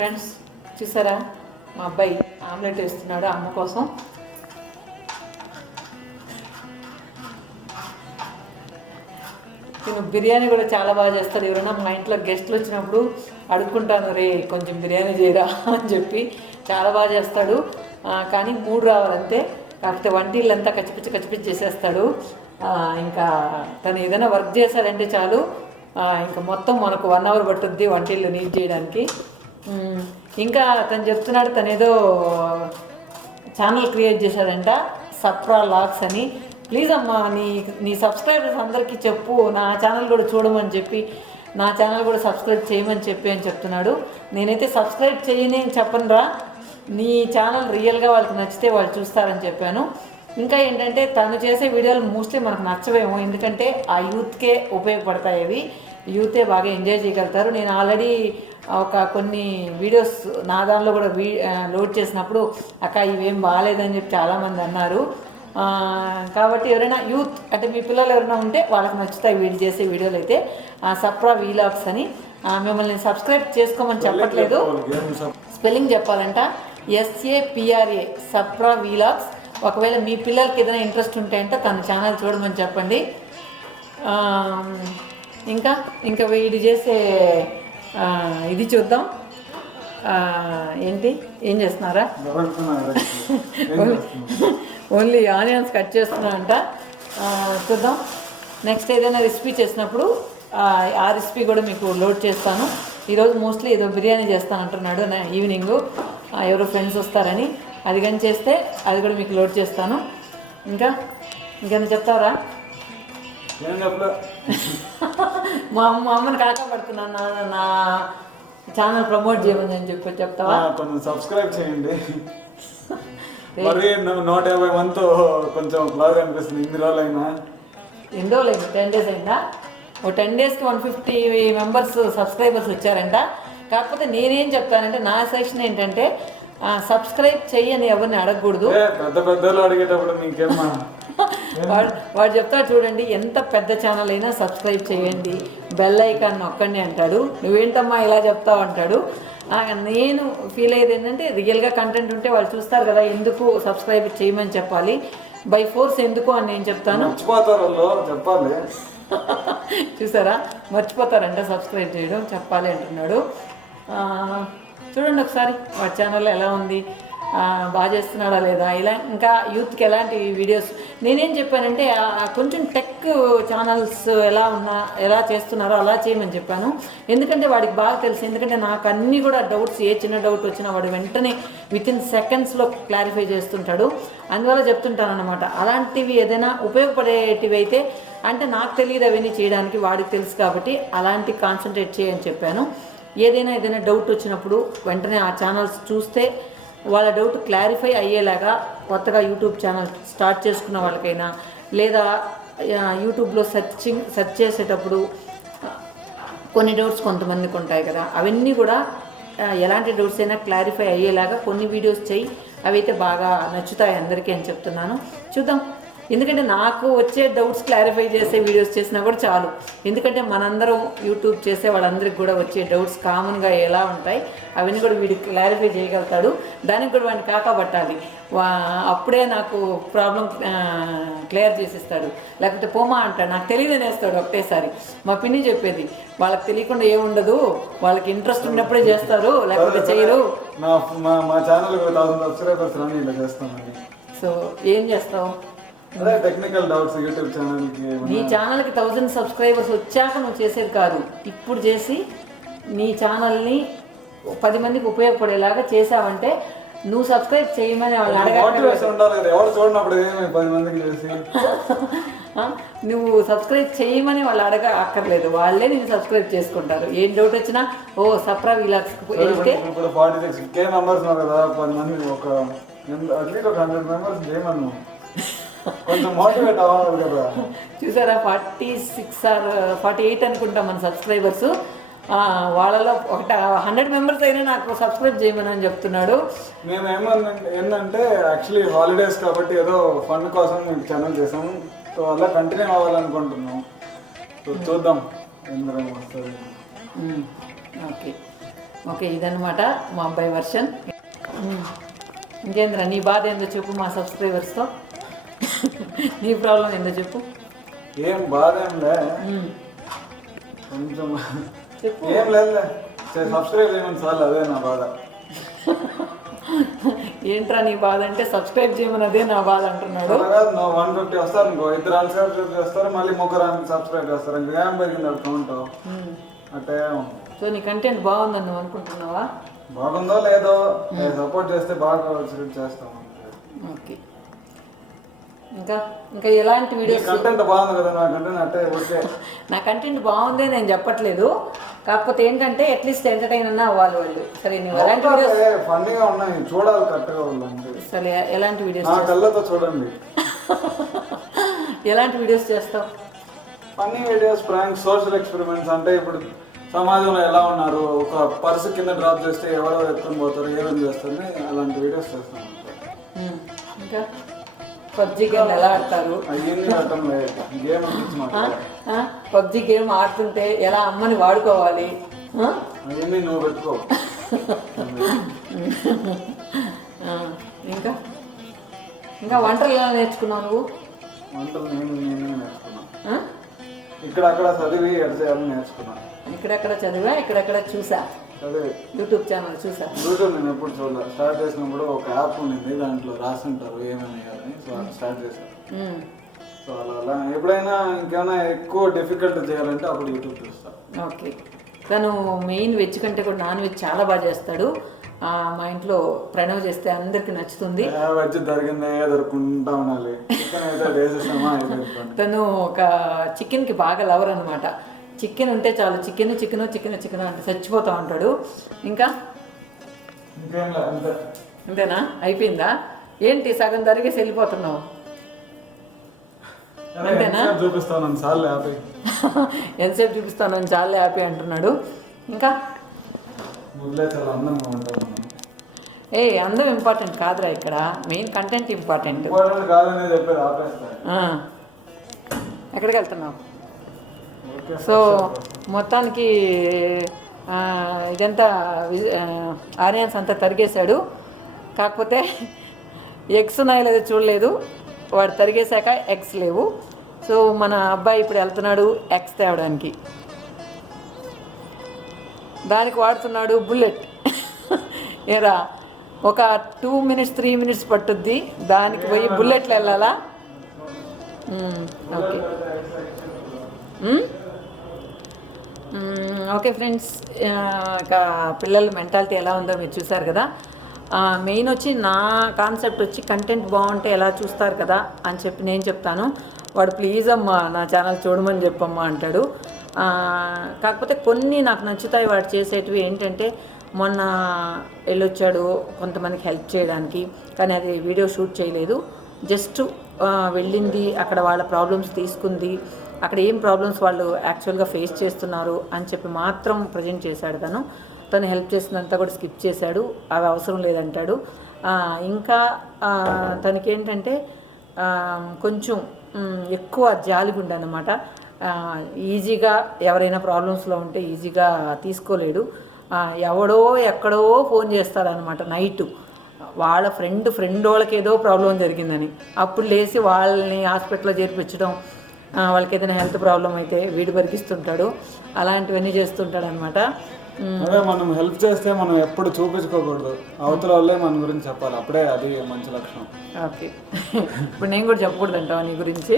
Friends చూసారా మా అబ్బాయి ఆమ్లెట్ వేస్తున్నాడు అమ్మ కోసం. నేను బిర్యానీ కూడా చాలా బాగా చేస్తాడు. ఎవరైనా మా ఇంట్లో గెస్ట్లు వచ్చినప్పుడు అడుక్కుంటాను, రే కొంచెం బిర్యానీ చేయరా అని చెప్పి. చాలా బాగా చేస్తాడు, కానీ 3 రావాలంతే. కాకపోతే వంటిల్లంతా కచ్చిపిచ్చి చేసేస్తాడు. ఇంకా తను ఏదైనా వర్క్ చేశాడంటే చాలు, ఇంకా మొత్తం మనకు 1 అవర్ పట్టుద్ది వంటిల్లు నీట్ చేయడానికి. ఇంకా తను చెప్తున్నాడు, తను ఏదో ఛానల్ క్రియేట్ చేశాడంట, సప్రా లాగ్స్ అని. ప్లీజ్ అమ్మా, నీ సబ్స్క్రైబర్స్ అందరికీ చెప్పు, నా ఛానల్ కూడా చూడమని చెప్పి, నా ఛానల్ కూడా సబ్స్క్రైబ్ చేయమని చెప్పి అని చెప్తున్నాడు. నేనైతే సబ్స్క్రైబ్ చేయని అని చెప్పనురా, నీ ఛానల్ రియల్గా వాళ్ళకి నచ్చితే వాళ్ళు చూస్తారని చెప్పాను. ఇంకా ఏంటంటే తను చేసే వీడియోలు మోస్ట్లీ మనకు నచ్చవేమో, ఎందుకంటే ఆ యూత్కే ఉపయోగపడతాయి అవి. యూతే బాగా ఎంజాయ్ చేయగలుగుతారు. నేను ఆల్రెడీ కొన్ని వీడియోస్ నా దానిలో కూడా లోడ్ చేసినప్పుడు అక్క ఇవేం బాగాలేదని చెప్పి చాలామంది అన్నారు. కాబట్టి ఎవరైనా యూత్ అంటే మీ పిల్లలు ఎవరైనా ఉంటే వాళ్ళకి నచ్చుతాయి వీడు చేసే వీడియోలు అయితే. సప్రా వీలాగ్స్ అని. మిమ్మల్ని సబ్స్క్రైబ్ చేసుకోమని చెప్పట్లేదు, స్పెల్లింగ్ చెప్పాలంట, SAPRA సప్రా వీలాగ్స్. ఒకవేళ మీ పిల్లలకి ఏదైనా ఇంట్రెస్ట్ ఉంటే అంటే తన ఛానల్ చూడమని చెప్పండి. ఇంకా వీడు చేసే ఇది చూద్దాం. ఏం చేస్తున్నారా? ఓన్లీ ఆనియన్స్ కట్ చేస్తున్నా అంట. చూద్దాం, నెక్స్ట్ ఏదైనా రెసిపీ చేసినప్పుడు ఆ రెసిపీ కూడా మీకు లోడ్ చేస్తాను. ఈరోజు మోస్ట్లీ ఏదో బిర్యానీ చేస్తాను అంటున్నాడు ఈవినింగ్, ఎవరో ఫ్రెండ్స్ వస్తారని. అది కానీ చేస్తే అది కూడా మీకు లోడ్ చేస్తాను. ఇంకేమైనా చెప్తారా? మా అమ్మని కాకా పడుతున్నాను, నా ఛానల్ ప్రమోట్ చేయమని అని చెప్పి చెప్తావా? కొంచెం సబ్స్క్రైబ్ చేయండి. మరి 150 మందితో కొంచెం బాగా అనిపిస్తుంది. ఎన్ని రోజులైనా 10 days అయిందా? 10 daysకి 150 మెంబర్స్ సబ్స్క్రైబర్స్ వచ్చారంట. కాకపోతే నేనేం చెప్తానంటే, నా సెక్షన్ ఏంటంటే సబ్స్క్రైబ్ చెయ్యని ఎవరిని అడగకూడదు. పెద్దలు అడిగేటప్పుడు నీకేమా వాడు చెప్తాడు చూడండి, ఎంత పెద్ద ఛానల్ అయినా సబ్స్క్రైబ్ చేయండి, బెల్ ఐకాన్ నొక్కండి అంటాడు. నువ్వేంటమ్మా ఇలా చెప్తావు అంటాడు. నేను ఫీల్ అయ్యేది ఏంటంటే, రియల్గా కంటెంట్ ఉంటే వాళ్ళు చూస్తారు కదా, ఎందుకు సబ్స్క్రైబ్ చేయమని చెప్పాలి, బై ఫోర్స్ ఎందుకు అని నేను చెప్తాను. చెప్పాలి. చూసారా, మర్చిపోతారంట సబ్స్క్రైబ్ చేయడం, చెప్పాలి అంటున్నాడు. చూడండి ఒకసారి వాడి ఛానల్లో ఎలా ఉంది, బాగా చేస్తున్నాడా లేదా, ఇలా ఇంకా యూత్కి ఎలాంటి వీడియోస్. నేనేం చెప్పానంటే కొంచెం టెక్ ఛానల్స్ ఎలా చేస్తున్నారో అలా చేయమని చెప్పాను. ఎందుకంటే వాడికి బాగా తెలుసు. ఎందుకంటే నాకు అన్నీ కూడా డౌట్స్, ఏ చిన్న డౌట్ వచ్చినా వాడు వెంటనే వితిన్ సెకండ్స్లో క్లారిఫై చేస్తుంటాడు. అందువల్ల చెప్తుంటాను అనమాట. అలాంటివి ఏదైనా ఉపయోగపడేటివి అయితే, అంటే నాకు తెలియదు అవన్నీ చేయడానికి, వాడికి తెలుసు కాబట్టి అలాంటి కాన్సన్ట్రేట్ చేయని చెప్పాను. ఏదైనా డౌట్ వచ్చినప్పుడు వెంటనే ఆ ఛానల్స్ చూస్తే వాళ్ళ డౌట్ క్లారిఫై అయ్యేలాగా, కొత్తగా యూట్యూబ్ ఛానల్ స్టార్ట్ చేసుకున్న వాళ్ళకైనా, లేదా యూట్యూబ్లో సెర్చ్ చేసేటప్పుడు కొన్ని డౌట్స్ కొంతమందికి ఉంటాయి కదా, అవన్నీ కూడా ఎలాంటి డౌట్స్ అయినా క్లారిఫై అయ్యేలాగా కొన్ని వీడియోస్ చేయి, అవైతే బాగా నచ్చుతాయి అందరికీ అని చెప్తున్నాను. చూద్దాం, ఎందుకంటే నాకు వచ్చే డౌట్స్ క్లారిఫై చేసే వీడియోస్ చేసినా కూడా చాలు. ఎందుకంటే మనందరం యూట్యూబ్ చేసే వాళ్ళందరికీ కూడా వచ్చే డౌట్స్ కామన్గా ఎలా ఉంటాయి అవన్నీ కూడా వీడికి క్లారిఫై చేయగలుగుతాడు. దానికి కూడా వాడిని కాకపట్టాలి, అప్పుడే నాకు ప్రాబ్లం క్లియర్ చేసిస్తాడు. లేకపోతే పోమా అంటాడు, నాకు తెలియదు అనేస్తాడు ఒకటేసారి. మా పిన్ని చెప్పేది, వాళ్ళకి తెలియకుండా ఏముండదు, వాళ్ళకి ఇంట్రెస్ట్ ఉన్నప్పుడే చేస్తారు, లేకపోతే చేయరు. మా ఛానల్ 1000 సబ్స్క్రైబర్స్ రాని ఇలా చేస్తాను. సో ఏం చేస్తావు? టెక్నికల్ డౌట్స్ యూట్యూబ్ ఛానల్కి. నీ ఛానల్కి 1000 సబ్స్క్రైబర్స్ వచ్చాక నువ్వు చేసేది కాదు, ఇప్పుడు చేసి నీ ఛానల్ని 10 మందికి ఉపయోగపడేలాగా చేసావంటే నువ్వు సబ్స్క్రైబ్ చేయమని వాళ్ళు నువ్వు సబ్స్క్రైబ్ చేయమని వాళ్ళు అక్కర్లేదు, వాళ్ళే నేను సబ్స్క్రైబ్ చేసుకుంటారు. ఏం డౌట్ వచ్చినా సప్రా వీలాగ్స్ వెళ్తే. ఇప్పుడు 46K మెంబర్స్ ఉన్నారు కదా, 10 మంది ఒక అట్లీస్ట్ 100 మెంబర్స్ చేయమను, కొంచెం మోటివేట్ అవ్వాలి కదా. చూసారా, 46 or 48 అనుకుంటా మన సబ్స్క్రైబర్స్. వాళ్ళలో 100 మెంబర్స్ అయినా నాకు సబ్స్క్రైబ్ చేయమని అని చెప్తున్నాడు. మేము ఏంటంటే యాక్చువల్లీ హాలిడేస్ కాబట్టి ఏదో ఫండ్ కోసం మీకు ఛానల్ చేసాము, సో అలా కంటిన్యూ అవ్వాలనుకుంటున్నాం. సో చూద్దాం ఎందరం వస్తుంది. ఓకే, ఓకే, ఇదన్నమాట మా అబ్బాయి వర్షన్. ఇంకేంద్రా నీ బాధ ఏందో చెప్పు మా సబ్స్క్రైబర్స్తో. నీ ప్రాబ్లం ఏందో చెప్పు. ఏం బాధ ఏం లే, కొంచెం ఏం లేదులే, సబ్స్క్రైబ్ చేయమని చాలు, అదే నా బాధ. ఏంట్రా నీ బాధ అంటే సబ్స్క్రైబ్ చేయమని అదే నా బాధ అంటున్నాడు. 150 వస్తారు ఇంకో, 2 అన్సబ్స్క్రైబ్ చేస్తారు, మళ్ళీ 3 సబ్స్క్రైబ్ చేస్తారు, ఇంకా ఏం పెరిగింది అకౌంట్ అంటే. సో నీ కంటెంట్ బాగుందని నువ్వు అనుకుంటున్నావా? బాగుందో లేదో, సపోర్ట్ చేస్తే బాగా చేస్తాం. ఓకే, ఇంకా ఇంకా ఎలాంటి వీడియోస్? కంటెంట్ బాగుంది కదా, నా కంటెంట్ అంటే ఓకే. నా కంటెంట్ బాగుంది నేను చెప్పట్లేదు, కాకపోతే ఏంటంటే అట్లీస్ట్ ఎంటర్టైన్ అన్నా అవ్వాలి వాళ్ళు. సరే నువ్వు ఎలాంటి వీడియోస్? ఫన్నీగా ఉన్నాయి, చూడాలి కరెక్ట్గా వాళ్ళు. సరే ఎలాంటి వీడియోస్? నా కళ్ళతో చూడండి. ఎలాంటి వీడియోస్ చేస్తావు? Funny videos, pranks, social experiments. అంటే ఇప్పుడు సమాజంలో ఎలా ఉన్నారు, ఒక పర్సు కింద డ్రాప్ చేస్తే ఎవరెవరు ఎత్తుకొని పోతారు, ఏమేమి చేస్తారు, అలాంటి వీడియోస్ చేస్తాను. ఇంకా పబ్జి గేమ్ ఎలా ఆడతారు? అవన్నీ ఆడటం లేదు, గేమ్ పబ్జి గేమ్ ఆడుతుంటే ఎలా అమ్మని వాడుకోవాలి, అవన్నీ నువ్వు పెట్టుకో. ఇంకా ఇంకా వంటలు ఎలా నేర్చుకున్నావు నువ్వు? వంటలు నేనే నేర్చుకున్నాను, ఇక్కడక్కడ చదివి ఎడ చేయాలని నేర్చుకున్నాను. ఇక్కడెక్కడ చదివా, ఇక్కడెక్కడ చూసా, యూట్యూబ్ ఛానల్ చూసా. యూట్యూబ్ నేను ఎప్పుడు చూడలేదు, స్టార్ట్ చేసినప్పుడు ఒక యాప్ ఉండింది, దాంట్లో రాసింటారు ఏమేమి వేయాలని, సో స్టార్ట్ చేశాను. సో అలా ఎప్పుడైనా ఇంకేమైనా ఎక్కువ డిఫికల్ట్ చేయాలంటే అప్పుడు యూట్యూబ్ చూస్తాను. ఓకే, తను మెయిన్ వెజ్ కంటే కూడా నాన్ వెజ్ చాలా బాగా చేస్తాడు. మా ఇంట్లో ప్రణవ్ చేస్తే అందరికి నచ్చుతుంది. వెజ్ దొరికిందే దొరుకుంటా ఉండాలి, చికెన్ అయితే వేసేసామా. తను ఒక చికెన్కి బాగా లవర్ అనమాట. చికెన్ ఉంటే చాలు, చికెన్ చికెన్ చికెన్ చికెన్ అంటే చచ్చిపోతూ ఉంటాడు. ఇంకా అంతేనా? అయిపోయిందా ఏంటి? సగం జరిగేసి వెళ్ళిపోతున్నావు అంతేనా? చూపిస్తాను చాలు హ్యాపీ. ఎంతసేపు చూపిస్తాను చాలా హ్యాపీ అంటున్నాడు. ఇంకా అందం ఇంపార్టెంట్ కాదురా, ఇక్కడ మెయిన్ కంటెంట్ ఇంపార్టెంట్. ఎక్కడికి వెళ్తున్నావు? సో మొత్తానికి ఇదంతా ఆనియన్స్ అంతా తరిగేశాడు, కాకపోతే ఎగ్స్ ఉన్నాయో లేదో చూడలేదు. వాడు తరిగేశాక ఎగ్స్ లేవు. సో మన అబ్బాయి ఇప్పుడు వెళ్తున్నాడు ఎగ్స్ తేవడానికి. దానికి వాడుతున్నాడు బుల్లెట్. ఏరా ఒక 2 minutes 3 minutes పట్టుద్ది, దానికి పోయి బుల్లెట్లు వెళ్ళాలా? ఓకే ఓకే ఫ్రెండ్స్, ఇక పిల్లల మెంటాలిటీ ఎలా ఉందో మీరు చూసారు కదా. మెయిన్ వచ్చి నా కాన్సెప్ట్ వచ్చి కంటెంట్ బాగుంటే ఎలా చూస్తారు కదా అని చెప్పి నేను చెప్తాను. వాడు ప్లీజ్ అమ్మా నా ఛానల్ చూడమని చెప్పమ్మా అంటాడు. కాకపోతే కొన్ని నాకు నచ్చుతాయి వాడు చేసేటివి. ఏంటంటే మొన్న వెళ్ళొచ్చాడు కొంతమందికి హెల్ప్ చేయడానికి, కానీ అది వీడియో షూట్ చేయలేదు. జస్ట్ వెళ్ళింది, అక్కడ వాళ్ళ ప్రాబ్లమ్స్ తీసుకుంది, అక్కడ ఏం ప్రాబ్లమ్స్ వాళ్ళు యాక్చువల్గా ఫేస్ చేస్తున్నారు అని చెప్పి మాత్రం ప్రజెంట్ చేశాడు. తను హెల్ప్ చేసినంతా కూడా స్కిప్ చేశాడు, అవి అవసరం లేదంటాడు. ఇంకా తనకేంటంటే కొంచెం ఎక్కువ జాలిగుండు అన్నమాట. ఈజీగా ఎవరైనా ప్రాబ్లమ్స్లో ఉంటే ఈజీగా తీసుకోలేడు. ఎవడో ఎక్కడో ఫోన్ చేస్తాడనమాట నైటు, వాళ్ళ ఫ్రెండ్ వాళ్ళకి ఏదో ప్రాబ్లం జరిగిందని. అప్పుడు లేచి వాళ్ళని హాస్పిటల్లో చేర్పించడం, వాళ్ళకి ఏదైనా హెల్త్ ప్రాబ్లం అయితే వీడు బరికిస్తుంటాడు, అలాంటివన్నీ చేస్తుంటాడు అనమాట. అదే మనం హెల్ప్ చేస్తే మనం ఎప్పుడు చూపించుకోకూడదు, అవతల వాళ్ళే మన గురించి చెప్పాలి, అప్పుడే అది మంచి లక్షణం. ఓకే, ఇప్పుడు నేను కూడా చెప్పకూడదు అంటావా నీ గురించి?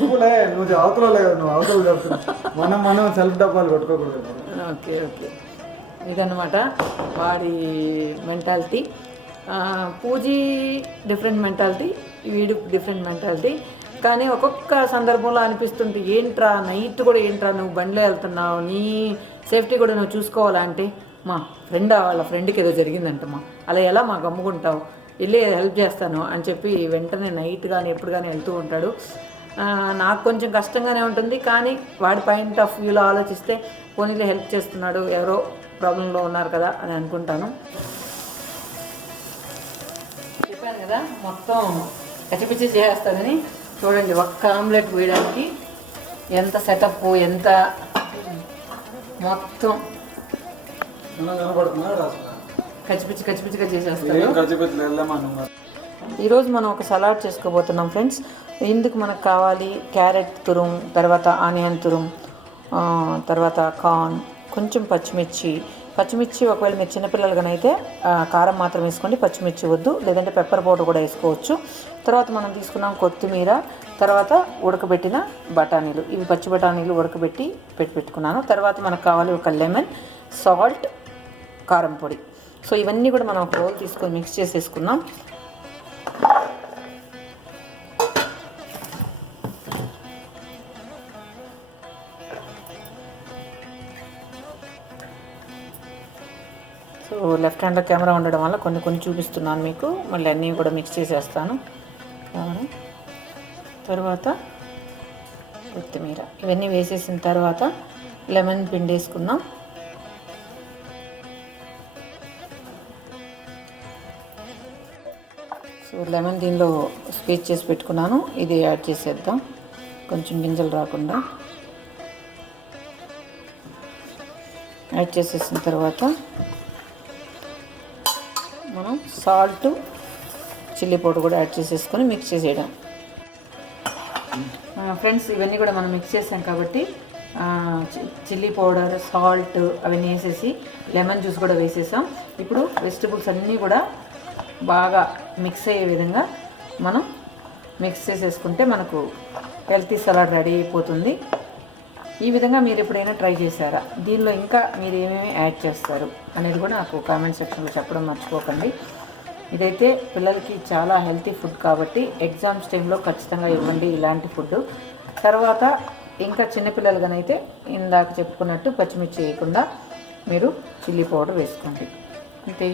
నువ్వు అవతల నువ్వు అవతల చెప్తున్నా, మనం సెల్ఫ్ డబ్బాలు కొట్టుకోకూడదు. ఓకే ఓకే, ఇదన్నమాట వాడి మెంటాలిటీ. పూజీ డిఫరెంట్ మెంటాలిటీ, వీడు డిఫరెంట్ మెంటాలిటీ. కానీ ఒక్కొక్క సందర్భంలో అనిపిస్తుంటే ఏంట్రా నైట్ కూడా ఏంట్రా నువ్వు బండిలో వెళ్తున్నావు, నీ సేఫ్టీ కూడా నువ్వు చూసుకోవాలంటే, మా వాళ్ళ ఫ్రెండ్కి ఏదో జరిగిందంటమ్మా, అలా ఎలా మా గమ్ముకుంటావు, వెళ్ళి హెల్ప్ చేస్తాను అని చెప్పి వెంటనే నైట్ కానీ ఎప్పుడు కానీ వెళ్తూ ఉంటాడు. నాకు కొంచెం కష్టంగానే ఉంటుంది, కానీ వాడి పాయింట్ ఆఫ్ వ్యూలో ఆలోచిస్తే పోనీలో హెల్ప్ చేస్తున్నాడు, ఎవరో ప్రాబ్లంలో ఉన్నారు కదా అని అనుకుంటాను. చెప్పాను కదా మొత్తం కచ్చిపిచ్చి చేస్తానని. చూడండి, ఒక్క ఆమ్లెట్ వేయడానికి ఎంత సెటప్, ఎంత మొత్తం మనం కనపడుతున్నాడు అసలు కచ్చిపిచ్చిగా చేసేస్తాను. ఏం ఖర్చుపెట్టలేదు వెళ్ళమన్నారు. ఈరోజు మనం ఒక సలాడ్ చేసుకోబోతున్నాం ఫ్రెండ్స్. ఇందుకు మనకు కావాలి క్యారెట్ తురుం, తర్వాత ఆనియన్ తురుం, తర్వాత కార్న్, కొంచెం పచ్చిమిర్చి ఒకవేళ మీరు చిన్నపిల్లలుగానైతే కారం మాత్రం వేసుకోండి, పచ్చిమిర్చి వద్దు, లేదంటే పెప్పర్ పౌడర్ కూడా వేసుకోవచ్చు. తర్వాత మనం తీసుకున్నాం కొత్తిమీర, తర్వాత ఉడకబెట్టిన బఠానీలు, ఇవి పచ్చి బఠానీలు ఉడకబెట్టి పెట్టుకున్నాను. తర్వాత మనకు కావాలి ఒక లెమన్, సాల్ట్, కారం పొడి. సో ఇవన్నీ కూడా మనం ఒక రోల్ తీసుకొని మిక్స్ చేసేసుకున్నాం. సో లెఫ్ట్ హ్యాండ్లో కెమెరా ఉండడం వల్ల కొన్ని చూపిస్తున్నాను మీకు, మళ్ళీ అన్నీ కూడా మిక్స్ చేసేస్తాను. తర్వాత కొత్తిమీర ఇవన్నీ వేసేసిన తర్వాత లెమన్ పిండి వేసుకున్నాం. సో లెమన్ దీనిలో స్క్వీజ్ చేసి పెట్టుకున్నాను, ఇది యాడ్ చేసేద్దాం కొంచెం గింజలు రాకుండా. యాడ్ చేసేసిన తర్వాత మనం సాల్ట్, చిల్లీ పౌడర్ కూడా యాడ్ చేసేసుకొని మిక్స్ చేసేయడం. ఫ్రెండ్స్ ఇవన్నీ కూడా మనం మిక్స్ చేసాం కాబట్టి చిల్లీ పౌడర్, సాల్ట్ అవన్నీ వేసేసి లెమన్ జ్యూస్ కూడా వేసేసాం. ఇప్పుడు వెజిటబుల్స్ అన్నీ కూడా బాగా మిక్స్ అయ్యే విధంగా మనం మిక్స్ చేసేసుకుంటే మనకు హెల్తీ సలాడ్ రెడీ అయిపోతుంది. ఈ విధంగా మీరు ఎప్పుడైనా ట్రై చేశారా? దీనిలో ఇంకా మీరు ఏమేమి యాడ్ చేస్తారు అనేది కూడా నాకు కామెంట్ సెక్షన్లో చెప్పడం మర్చిపోకండి. ఇదైతే పిల్లలకి చాలా హెల్తీ ఫుడ్ కాబట్టి ఎగ్జామ్స్ టైంలో ఖచ్చితంగా ఇవ్వండి ఇలాంటి ఫుడ్. తర్వాత ఇంకా చిన్నపిల్లలుగానైతే ఇందాక చెప్పుకున్నట్టు పచ్చిమిర్చి వేయకుండా మీరు చిల్లీ పౌడర్ వేసుకోండి. అంతే,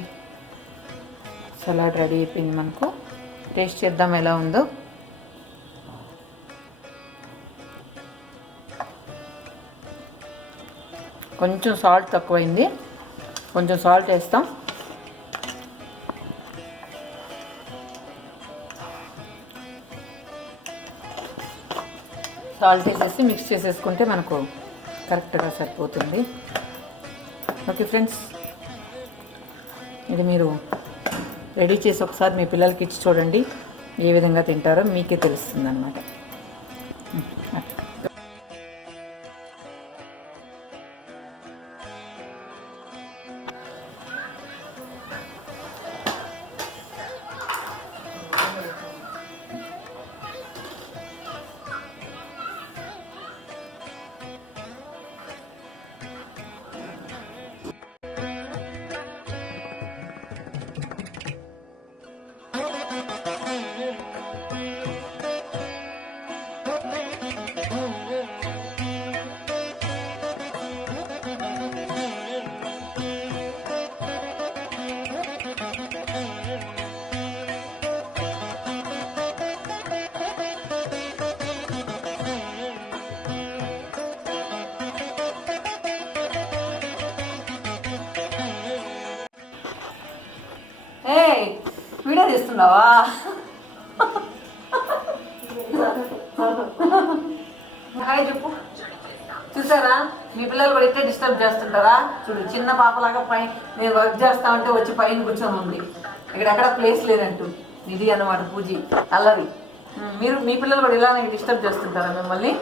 సలాడ్ రెడీ అయిపోయింది మనకు. టేస్ట్ చేద్దాం ఎలా ఉందో. కొంచెం సాల్ట్ తక్కువైంది, కొంచెం సాల్ట్ వేస్తాం. సాల్ట్ వేసేసి మిక్స్ చేసేసుకుంటే మనకు కరెక్ట్గా సరిపోతుంది. ఓకే ఫ్రెండ్స్, ఇది మీరు రెడీ చేసి ఒకసారి మీ పిల్లలకి ఇచ్చి చూడండి, ఏ విధంగా తింటారో మీకే తెలుస్తుంది అన్నమాట. వీడియో తీస్తున్నావా? హాయ్ చెప్పు. చూసారా, మీ పిల్లలు కూడా ఇట్టే డిస్టర్బ్ చేస్తుంటారా? చూడు, చిన్న పాపలాగా పైన నేను వర్క్ చేస్తా ఉంటే వచ్చి పైన కూర్చొని ఉంది. ఇక్కడెక్కడ ప్లేస్ లేదంటూ. ఇది అన్నమాట పూజీ అల్లరి. మీరు మీ పిల్లలు కూడా ఇలానే డిస్టర్బ్ చేస్తుంటారా మిమ్మల్ని?